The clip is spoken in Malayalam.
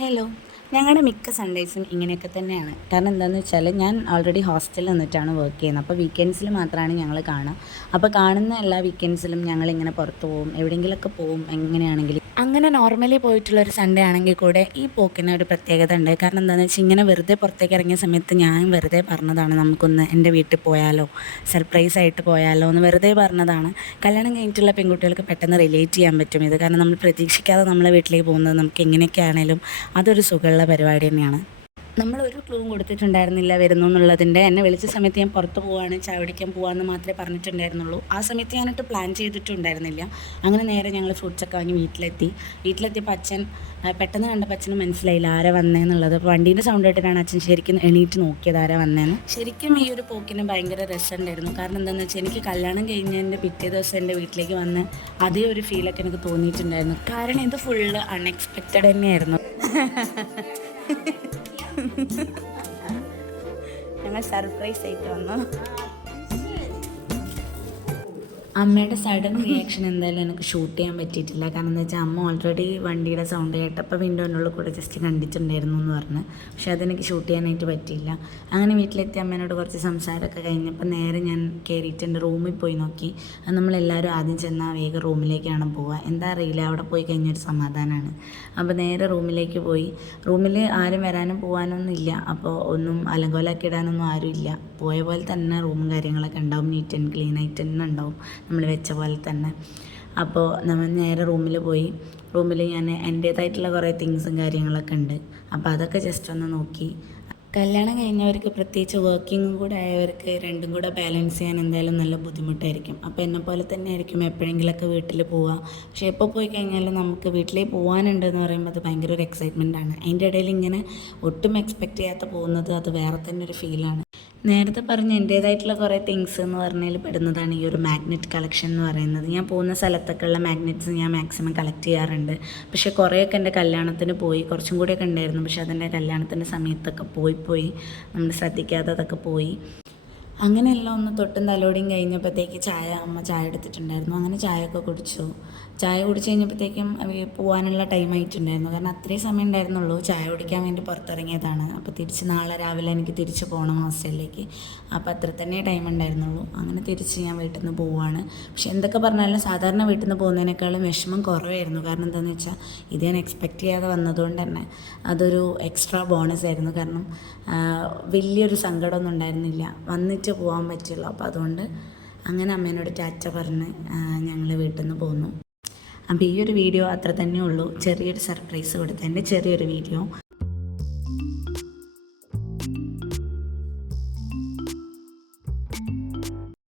ഹലോ. ഞങ്ങളുടെ മിക്ക സൺഡേയ്സും ഇങ്ങനെയൊക്കെ തന്നെയാണ്. കാരണം എന്താണെന്ന് വെച്ചാൽ ഞാൻ ഓൾറെഡി ഹോസ്റ്റലിൽ നിന്നിട്ടാണ് വർക്ക് ചെയ്യുന്നത്. അപ്പോൾ വീക്കെൻഡ്സിൽ മാത്രമാണ് ഞങ്ങൾ കാണുക. അപ്പോൾ കാണുന്ന എല്ലാ വീക്കെൻഡ്സിലും ഞങ്ങളിങ്ങനെ പുറത്ത് പോവും, എവിടെയെങ്കിലുമൊക്കെ പോവും. എങ്ങനെയാണെങ്കിലും അങ്ങനെ നോർമലി പോയിട്ടുള്ളൊരു സൺഡേ ആണെങ്കിൽ കൂടെ ഈ പോക്കിന് ഒരു പ്രത്യേകത ഉണ്ട്. കാരണം എന്താണെന്ന് വെച്ചാൽ ഇങ്ങനെ വെറുതെ പുറത്തേക്ക് ഇറങ്ങിയ സമയത്ത് ഞാൻ വെറുതെ പറഞ്ഞതാണ്, നമുക്കൊന്ന് എൻ്റെ വീട്ടിൽ പോയാലോ, സർപ്രൈസായിട്ട് പോയാലോ എന്ന് വെറുതെ പറഞ്ഞതാണ്. കല്യാണം കഴിഞ്ഞിട്ടുള്ള പെൺകുട്ടികൾക്ക് പെട്ടെന്ന് റിലേറ്റ് ചെയ്യാൻ പറ്റും ഇത്. കാരണം നമ്മൾ പ്രതീക്ഷിക്കാതെ നമ്മളെ വീട്ടിലേക്ക് പോകുന്നത് നമുക്ക് എങ്ങനെയൊക്കെ ആണെങ്കിലും അതൊരു സുഖമുള്ള പരിപാടി തന്നെയാണ്. നമ്മളൊരു ക്ലൂവും കൊടുത്തിട്ടുണ്ടായിരുന്നില്ല വരുന്നു എന്നുള്ളതിൻ്റെ. എന്നെ വിളിച്ച സമയത്ത് ഞാൻ പുറത്ത് പോവാണ്, ചായ കുടിക്കാൻ പോകാമെന്ന് മാത്രമേ പറഞ്ഞിട്ടുണ്ടായിരുന്നുള്ളൂ. ആ സമയത്ത് ഞാനിട്ട് പ്ലാൻ ചെയ്തിട്ടുണ്ടായിരുന്നില്ല. അങ്ങനെ നേരെ ഞങ്ങൾ ഫ്രൂട്ട്സൊക്കെ വാങ്ങി വീട്ടിലെത്തിയപ്പോൾ അച്ഛൻ പെട്ടെന്ന് കണ്ടപ്പോൾ അച്ഛന് മനസ്സിലായില്ല ആരാ വന്നതെന്നുള്ളത്. അപ്പോൾ വണ്ടീൻ്റെ സൗണ്ട് കേട്ടിട്ടാണ് അച്ഛൻ ശരിക്കും എണീറ്റ് നോക്കിയത് ആരാ വന്നതെന്ന്. ശരിക്കും ഈ ഒരു പോക്കിന് ഭയങ്കര രസമുണ്ടായിരുന്നു. കാരണം എന്താണെന്ന് വെച്ചാൽ എനിക്ക് കല്യാണം കഴിഞ്ഞതിൻ്റെ പിറ്റേ ദിവസം എൻ്റെ വീട്ടിലേക്ക് വന്ന് അതേ ഒരു ഫീലൊക്കെ എനിക്ക് തോന്നിയിട്ടുണ്ടായിരുന്നു. കാരണം ഇത് ഫുള്ള് അൺഎക്സ്പെക്റ്റഡ് തന്നെയായിരുന്നു. ഞങ്ങൾ സർപ്രൈസ് ആയിട്ട് വന്നു. അമ്മയുടെ സഡൻ റിയാക്ഷൻ എന്തായാലും എനിക്ക് ഷൂട്ട് ചെയ്യാൻ പറ്റിയിട്ടില്ല. കാരണം എന്താ വെച്ചാൽ അമ്മ ഓൾറെഡി വണ്ടിയുടെ സൗണ്ട് കേട്ടപ്പോൾ വിൻഡോൻ്റെ ഉള്ളിൽ കൂടെ ജസ്റ്റ് കണ്ടിട്ടുണ്ടായിരുന്നു എന്ന് പറഞ്ഞ്. പക്ഷെ അതെനിക്ക് ഷൂട്ട് ചെയ്യാനായിട്ട് പറ്റിയില്ല. അങ്ങനെ വീട്ടിലെത്തി അമ്മേനോട് കുറച്ച് സംസാരമൊക്കെ കഴിഞ്ഞപ്പോൾ നേരെ ഞാൻ കയറിയിട്ട് എൻ്റെ റൂമിൽ പോയി നോക്കി. അത് നമ്മളെല്ലാവരും ആദ്യം ചെന്നാൽ വേഗം റൂമിലേക്കാണ് പോവുക. എന്താ അറിയില്ല, അവിടെ പോയി കഴിഞ്ഞൊരു സമാധാനമാണ്. അപ്പോൾ നേരെ റൂമിലേക്ക് പോയി. റൂമിൽ ആരും വരാനും പോകാനൊന്നും ഇല്ല. അപ്പോൾ ഒന്നും അലങ്കോലാക്കി ഇടാനൊന്നും ആരും ഇല്ല. പോയ പോലെ തന്നെ റൂമും കാര്യങ്ങളൊക്കെ ഉണ്ടാവും, നീറ്റ് ആൻഡ് ക്ലീൻ ആയിട്ട് തന്നെ ഉണ്ടാവും നമ്മൾ വെച്ച പോലെ തന്നെ. അപ്പോൾ നമ്മൾ നേരെ റൂമിൽ പോയി. റൂമിൽ ഞാൻ എൻ്റേതായിട്ടുള്ള കുറേ തിങ്സും കാര്യങ്ങളൊക്കെ ഉണ്ട്. അപ്പോൾ അതൊക്കെ ജസ്റ്റ് ഒന്ന് നോക്കി. കല്യാണം കഴിഞ്ഞവർക്ക്, പ്രത്യേകിച്ച് വർക്കിങ്ങും കൂടെ ആയവർക്ക് രണ്ടും കൂടെ ബാലൻസ് ചെയ്യാൻ എന്തായാലും നല്ല ബുദ്ധിമുട്ടായിരിക്കും. അപ്പോൾ എന്നെപ്പോലെ തന്നെ ആയിരിക്കും എപ്പോഴെങ്കിലുമൊക്കെ വീട്ടിൽ പോവുക. പക്ഷേ എപ്പോൾ പോയി കഴിഞ്ഞാലും നമുക്ക് വീട്ടിലേക്ക് പോകാനുണ്ടെന്ന് പറയുമ്പോൾ അത് ഭയങ്കര ഒരു എക്സൈറ്റ്മെൻ്റ് ആണ്. അതിൻ്റെ ഇടയിൽ ഇങ്ങനെ ഒട്ടും എക്സ്പെക്റ്റ് ചെയ്യാത്ത പോകുന്നത് അത് വേറെ തന്നെ ഒരു ഫീലാണ്. നേരത്തെ പറഞ്ഞ എൻ്റേതായിട്ടുള്ള കുറേ തിങ്സ് എന്ന് പറഞ്ഞതിൽ പെടുന്നതാണ് ഈ ഒരു മാഗ്നറ്റ് കളക്ഷൻ എന്ന് പറയുന്നത്. ഞാൻ പോകുന്ന സ്ഥലത്തൊക്കെ ഉള്ള മാഗ്നറ്റ്സ് ഞാൻ മാക്സിമം കളക്ട് ചെയ്യാറുണ്ട്. പക്ഷേ കുറേയൊക്കെ എൻ്റെ കല്യാണത്തിന് പോയി, കുറച്ചും കൂടിയൊക്കെ ഉണ്ടായിരുന്നു. പക്ഷേ അതെൻ്റെ കല്യാണത്തിൻ്റെ സമയത്തൊക്കെ പോയി നമ്മൾ ശ്രദ്ധിക്കാതെ അതൊക്കെ പോയി. അങ്ങനെയെല്ലാം ഒന്ന് തൊട്ടും തലോടിയും കഴിഞ്ഞപ്പോഴത്തേക്ക് അമ്മ ചായ എടുത്തിട്ടുണ്ടായിരുന്നു. അങ്ങനെ ചായയൊക്കെ കുടിച്ചു. ചായ കുടിച്ച് കഴിഞ്ഞപ്പോഴത്തേക്കും പോകാനുള്ള ടൈം ആയിട്ടുണ്ടായിരുന്നു. കാരണം അത്രയും സമയം ഉണ്ടായിരുന്നുള്ളൂ. ചായ കുടിക്കാൻ വേണ്ടി പുറത്തിറങ്ങിയതാണ്. അപ്പോൾ നാളെ രാവിലെ എനിക്ക് തിരിച്ച് പോകണം ഹോസ്റ്റലിലേക്ക്. അപ്പോൾ അത്ര തന്നെ ടൈം ഉണ്ടായിരുന്നുള്ളൂ. അങ്ങനെ തിരിച്ച് ഞാൻ വീട്ടിൽ നിന്ന് പോവുകയാണ്. പക്ഷെ എന്തൊക്കെ പറഞ്ഞാലും സാധാരണ വീട്ടിൽ നിന്ന് പോകുന്നതിനേക്കാളും വിഷമം കുറവായിരുന്നു. കാരണം എന്താണെന്ന് വെച്ചാൽ ഇത് ഞാൻ എക്സ്പെക്റ്റ് ചെയ്യാതെ വന്നതുകൊണ്ട് തന്നെ അതൊരു എക്സ്ട്രാ ബോണസ് ആയിരുന്നു. കാരണം വലിയൊരു സങ്കടമൊന്നും ഉണ്ടായിരുന്നില്ല, വന്നിട്ട് പോകാൻ പറ്റുള്ളൂ. അപ്പോൾ അതുകൊണ്ട് അങ്ങനെ അമ്മേനോട് ടാറ്റ പറഞ്ഞ് ഞങ്ങൾ വീട്ടിൽ നിന്ന് പോന്നു. അപ്പോൾ ഈ ഒരു വീഡിയോ അത്ര തന്നെ ഉള്ളൂ. ചെറിയൊരു സർപ്രൈസ് കൊടുത്തതിൻ്റെ ചെറിയൊരു വീഡിയോ.